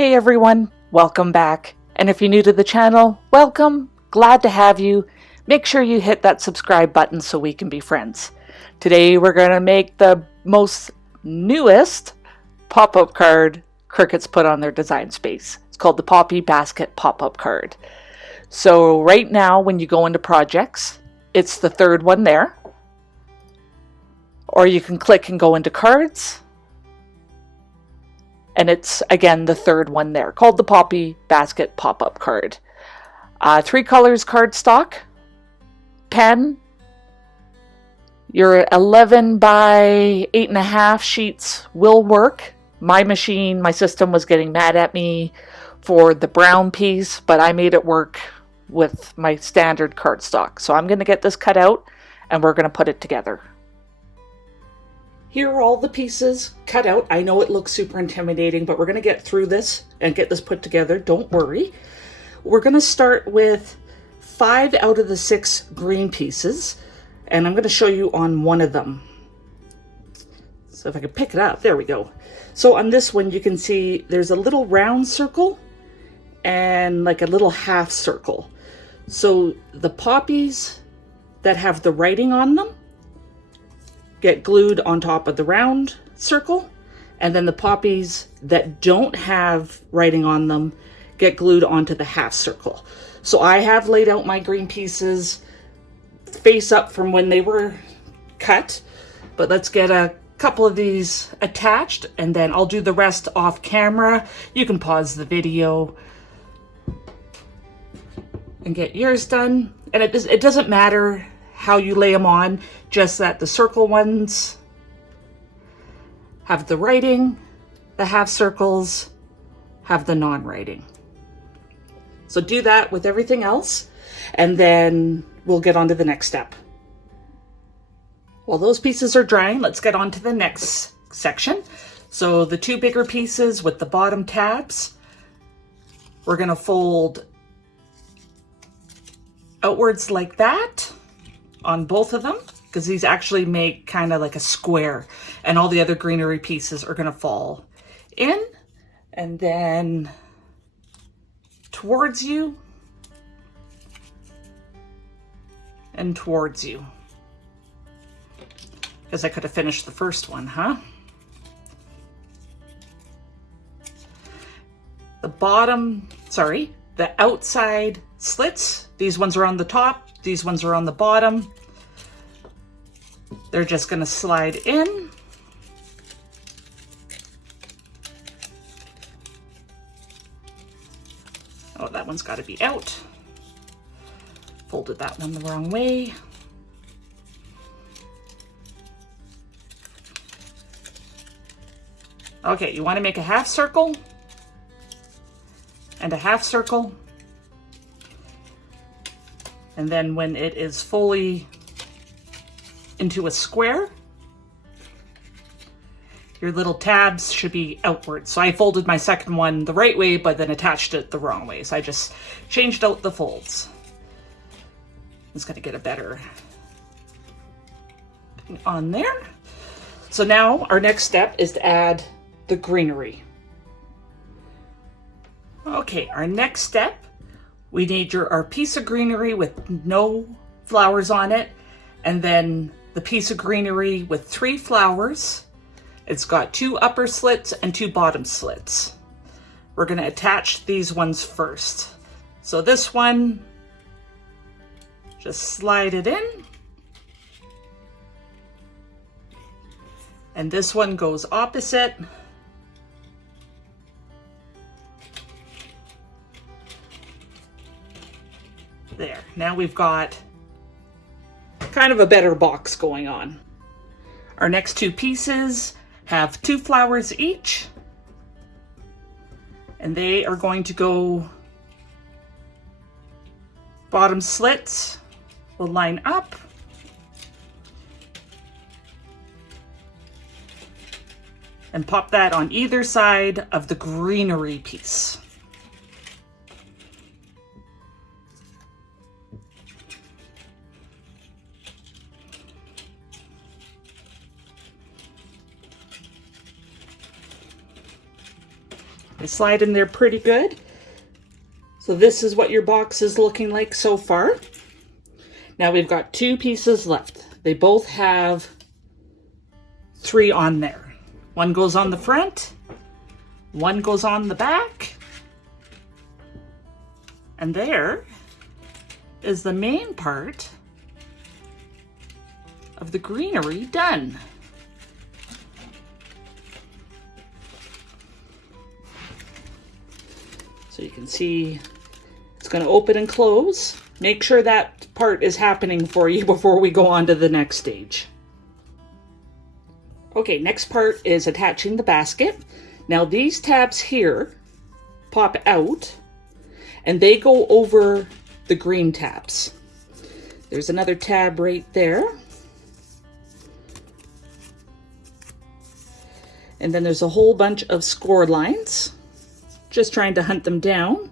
Hey everyone, welcome back. And if you're new to the channel, welcome, glad to have you. Make sure you hit that subscribe button so we can be friends. Today we're going to make the most newest pop-up card Cricuts put on their design space. It's called the Poppy Basket Pop-up card. So right now when you go into projects, it's the third one there. Or you can click and go into cards. And it's, again, the third one there, called the Poppy Basket Pop-Up Card. 3 colors cardstock, pen, your 11 by 8.5 sheets will work. My system was getting mad at me for the brown piece, but I made it work with my standard cardstock. So I'm going to get this cut out, and we're going to put it together. Here are all the pieces cut out. I know it looks super intimidating, but we're going to get through this and get this put together. Don't worry. We're going to start with 5 out of the 6 green pieces, and I'm going to show you on one of them. So if I can pick it up, there we go. So on this one, you can see there's a little round circle and like a little half circle. So the poppies that have the writing on them get glued on top of the round circle, and then the poppies that don't have writing on them get glued onto the half circle. So I have laid out my green pieces face up from when they were cut, but let's get a couple of these attached and then I'll do the rest off camera. You can pause the video and get yours done. And it doesn't matter how you lay them on, just that the circle ones have the writing, the half circles have the non-writing. So do that with everything else, and then we'll get on to the next step. While those pieces are drying, let's get on to the next section. So the 2 bigger pieces with the bottom tabs, we're gonna fold outwards like that on both of them, because these actually make kind of like a square, and all the other greenery pieces are going to fall in and then towards you and towards you. Because I could have finished the first one, huh? The outside slits, these ones are on the top, these ones are on the bottom. They're just going to slide in. Oh, that one's got to be out. Folded that one the wrong way. Okay, you want to make a half circle and a half circle. And then when it is fully into a square, your little tabs should be outward. So I folded my second one the right way, but then attached it the wrong way. So I just changed out the folds. It's gonna get a better on there. So now our next step is to add the greenery. Okay, our next step, we need our piece of greenery with no flowers on it, and then the piece of greenery with 3 flowers. It's got 2 upper slits and 2 bottom slits. We're going to attach these ones first. So this one, just slide it in. And this one goes opposite. There, now we've got kind of a better box going on. Our next 2 pieces have 2 flowers each, and they are going to go bottom slits will line up, and pop that on either side of the greenery piece. They slide in there pretty good. So this is what your box is looking like so far. Now we've got 2 pieces left. They both have 3 on there. One goes on the front, one goes on the back, and there is the main part of the greenery done. So you can see it's going to open and close. Make sure that part is happening for you before we go on to the next stage. Okay, next part is attaching the basket. Now these tabs here pop out and they go over the green tabs. There's another tab right there. And then there's a whole bunch of score lines. Just trying to hunt them down.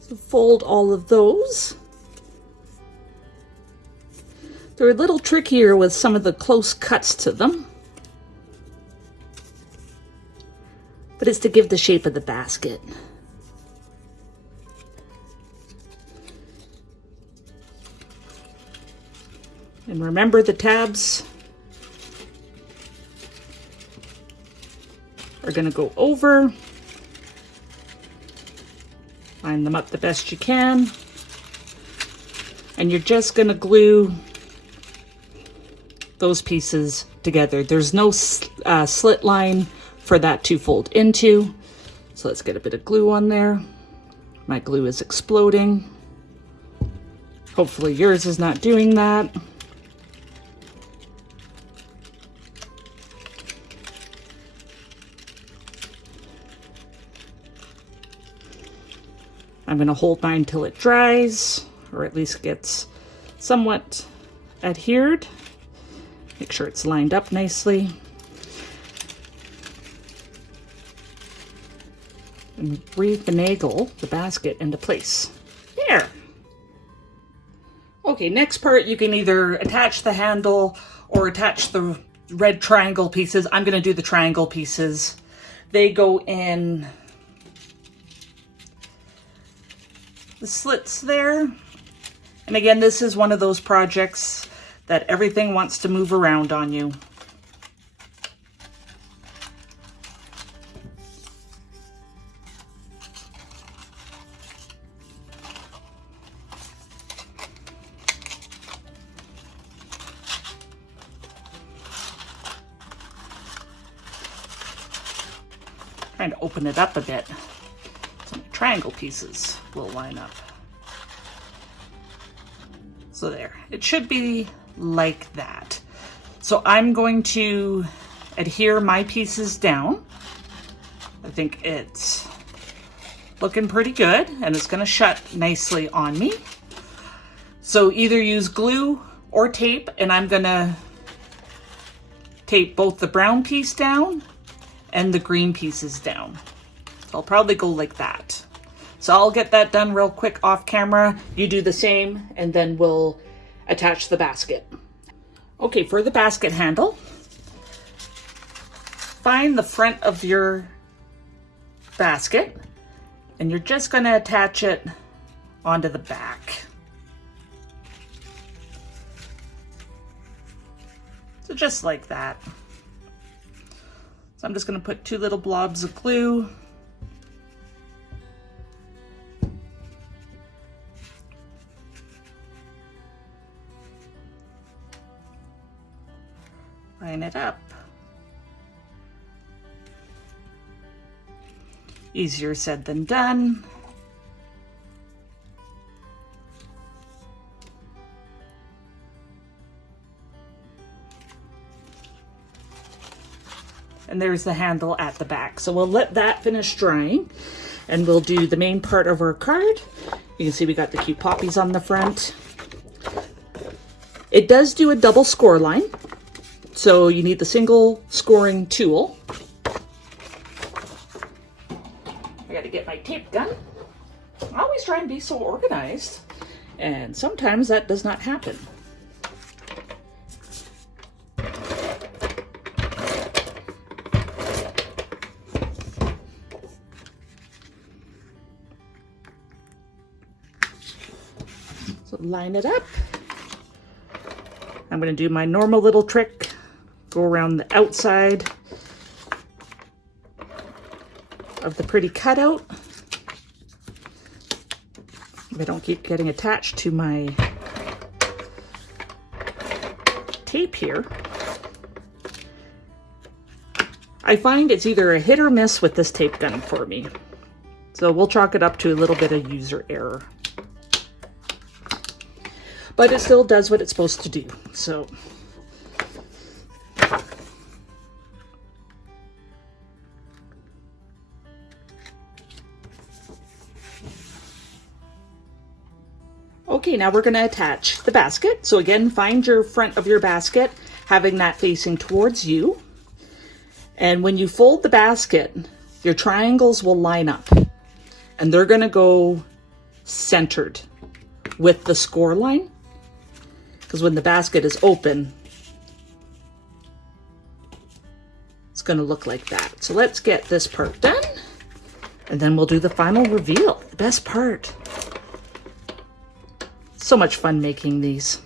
So fold all of those. They're a little trickier with some of the close cuts to them, but it's to give the shape of the basket. And remember, the tabs are going to go over. Line them up the best you can. And you're just going to glue those pieces together. There's no slit line for that to fold into. So let's get a bit of glue on there. My glue is exploding. Hopefully yours is not doing that. I'm going to hold mine till it dries, or at least gets somewhat adhered. Make sure it's lined up nicely. And refinagle the basket into place. There! Okay, next part, you can either attach the handle or attach the red triangle pieces. I'm going to do the triangle pieces. They go in the slits there. And again, this is one of those projects that everything wants to move around on you. Trying to open it up a bit so the triangle pieces will line up. So there, it should be like that. So I'm going to adhere my pieces down. I think it's looking pretty good and it's going to shut nicely on me. So either use glue or tape, and I'm going to tape both the brown piece down and the green pieces down. So I'll probably go like that. So I'll get that done real quick off camera. You do the same, and then we'll attach the basket. Okay, for the basket handle, find the front of your basket, and you're just going to attach it onto the back. So just like that. So I'm just going to put 2 little blobs of glue. Line it up. Easier said than done. And there's the handle at the back. So we'll let that finish drying and we'll do the main part of our card. You can see we got the cute poppies on the front. It does do a double score line. So you need the single scoring tool. I got to get my tape gun. I always try and be so organized, and sometimes that does not happen. line it up. I'm going to do my normal little trick, go around the outside of the pretty cutout. I don't keep getting attached to my tape here. I find it's either a hit or miss with this tape gun for me. So we'll chalk it up to a little bit of user error. But it still does what it's supposed to do. So okay, now we're going to attach the basket. So again, find your front of your basket, having that facing towards you. And when you fold the basket, your triangles will line up and they're going to go centered with the score line. Because when the basket is open, it's going to look like that. So let's get this part done and then we'll do the final reveal, the best part. So much fun making these.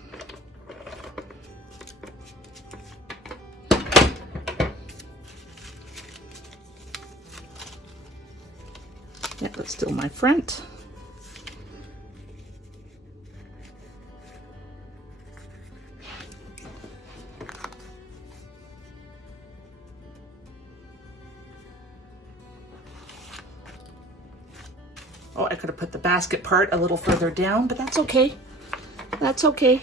Yeah, that's still my front. Oh, I could have put the basket part a little further down, but that's okay. That's okay.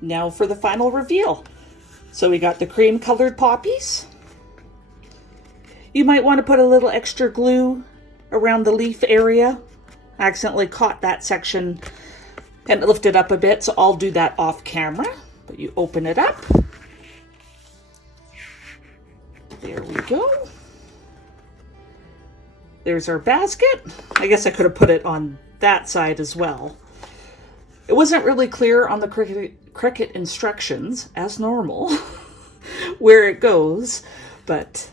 Now for the final reveal. So we got the cream colored poppies. You might want to put a little extra glue around the leaf area. I accidentally caught that section and lifted up a bit, so I'll do that off camera. But you open it up. There we go. There's our basket. I guess I could have put it on that side as well. It wasn't really clear on the Cricut instructions, as normal, where it goes, but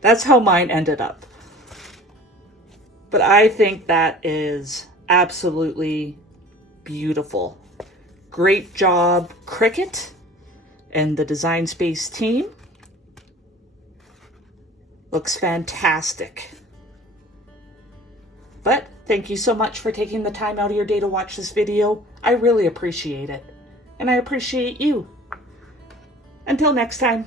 that's how mine ended up. But I think that is absolutely beautiful. Great job, Cricut and the Design Space team. Looks fantastic. But thank you so much for taking the time out of your day to watch this video. I really appreciate it. And I appreciate you. Until next time.